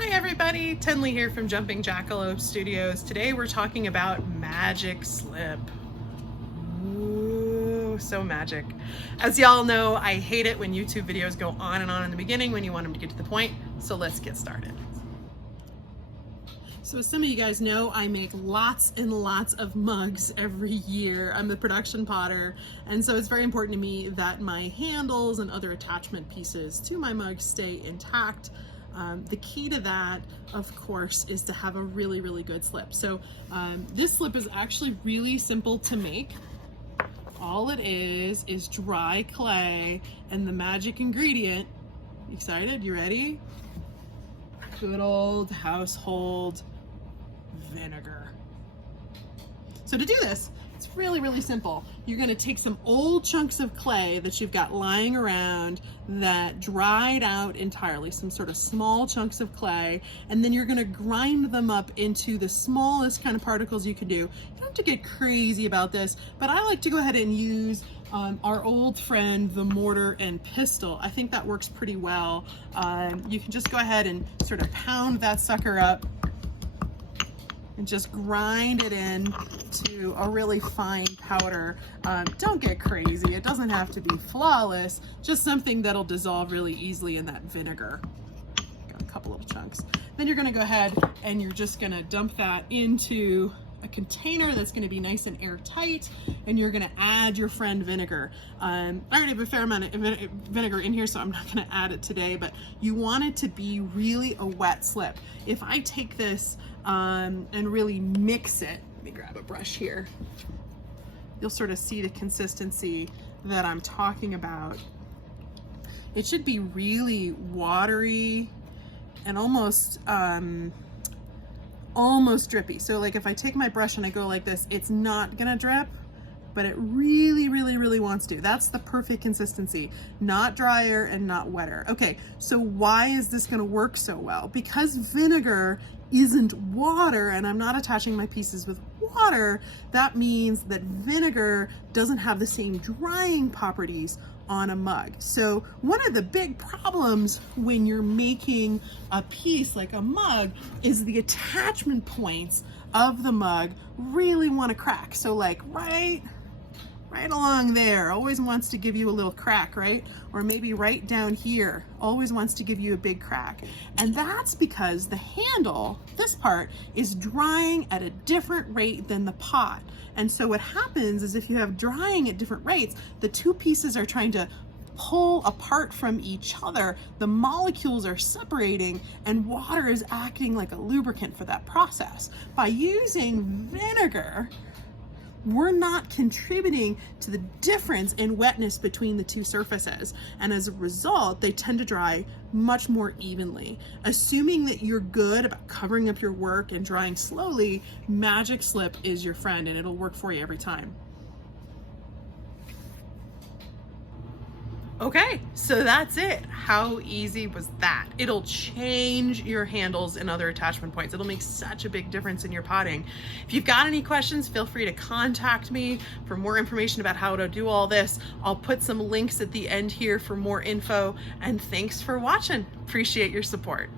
Hi everybody, Tenley here from Jumping Jackalope Studios. Today we're talking about magic slip. Ooh, so magic. As y'all know, I hate it when YouTube videos go on and on in the beginning when you want them to get to the point, so let's get started. So as some of you guys know, I make lots and lots of mugs every year. I'm the production potter, and so it's very important to me that my handles and other attachment pieces to my mugs stay intact. The key to that, of course, is to have a really, really good slip. So this slip is actually really simple to make. All it is dry clay and the magic ingredient. You excited? You ready? Good old household vinegar. So to do this, it's really, really simple. You're gonna take some old chunks of clay that you've got lying around that dried out entirely, some sort of small chunks of clay, and then you're gonna grind them up into the smallest kind of particles you can do. You don't have to get crazy about this, but I like to go ahead and use our old friend, the mortar and pestle. I think that works pretty well. You can just go ahead and sort of pound that sucker up and just grind it in to a really fine powder. Don't get crazy. It doesn't have to be flawless, just something that'll dissolve really easily in that vinegar. Got a couple little chunks. Then you're gonna go ahead and you're just gonna dump that into a container that's going to be nice and airtight, and you're going to add your friend vinegar. I already have a fair amount of vinegar in here, so I'm not going to add it today, but you want it to be really a wet slip. If I take this and really mix it, let me grab a brush here, you'll sort of see the consistency that I'm talking about. It should be really watery and almost drippy. So like if I take my brush and I go like this, it's not gonna drip, but it really, really, really wants to. That's the perfect consistency, not drier and not wetter. Okay, so why is this gonna work so well? Because vinegar isn't water and I'm not attaching my pieces with water, that means that vinegar doesn't have the same drying properties on a mug. So one of the big problems when you're making a piece like a mug is the attachment points of the mug really want to crack. So like right along there always wants to give you a little crack, right? Or maybe right down here always wants to give you a big crack. And that's because the handle, this part, is drying at a different rate than the pot. And so what happens is if you have drying at different rates, the two pieces are trying to pull apart from each other, the molecules are separating, and water is acting like a lubricant for that process. By using vinegar, we're not contributing to the difference in wetness between the two surfaces. And as a result, they tend to dry much more evenly. Assuming that you're good about covering up your work and drying slowly, magic slip is your friend and it'll work for you every time. Okay, so that's it. How easy was that? It'll change your handles and other attachment points. It'll make such a big difference in your potting. If you've got any questions, feel free to contact me for more information about how to do all this. I'll put some links at the end here for more info, and thanks for watching. Appreciate your support.